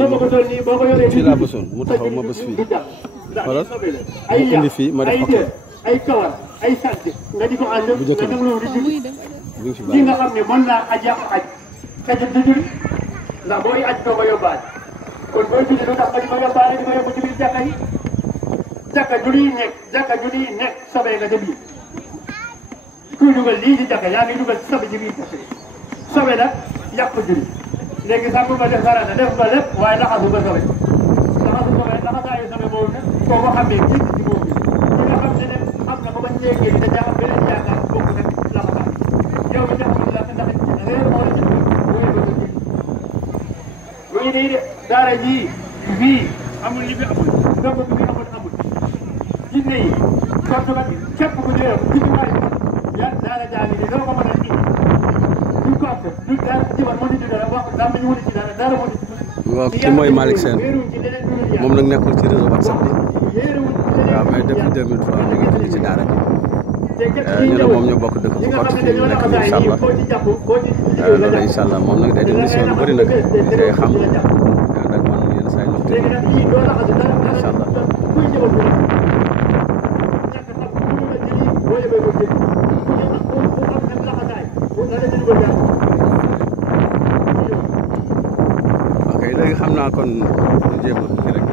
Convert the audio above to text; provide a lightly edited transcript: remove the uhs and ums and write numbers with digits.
fii laa bësoon mu taxaw ma bës fii xoolal mu indi fii ma def ok ay kawar ay sant nga di ko ànd bu njëkk bi loolu di bi fi li bàyyi nga xam ne mën naa aj yàq aj kaja dudul ndax booy aj doo ko yóbbaale kon booy julli lu tax nga di ko yóbbaale di ko yóbbu ci biir jàkka yi jàkka ju liy nekk sobee nga ca biir kuy dugal lii ci jàkka yaa ngi dugal sobe ci biir jàkka yi sobe nag yàq julli léegi sax bu nga def dara na def nga lépp waaye laxasu nga sobe laxasaayu sobe boobu nag koo ko xamee jiit ci boobu ñi nga xam ne ne xam na ko bañ léegi da caa am beneen yaakaar bokk nag laxasaay yow mi nga xam ne ndax réer moo la ci dugg wéy ba ci lu ñu nii de daara jii fii amul li fi amul ndongo bi fi amul jinne yi sortu nag képp ku ñëw jumtuwaay ya daara jaa ngi nii doo ko mën a indi du ko du dara ci war moo di dara wax daa ñu wut ci dara moo di waaw kii mooy Malick Sène moom nag nekkul ci réseau WhatsApp bi waaw mais depuis 2003 ñu ngi dugg ci daara ji ñu ne moom ñu bokk dëkk bu kott fii ñu nekk incha allah loolu incha allah moom nag day dem mission lu bëri nag day xam nag man yenn saa yi ñoom te incha allah. ok léegi xam naa kon jéem a rek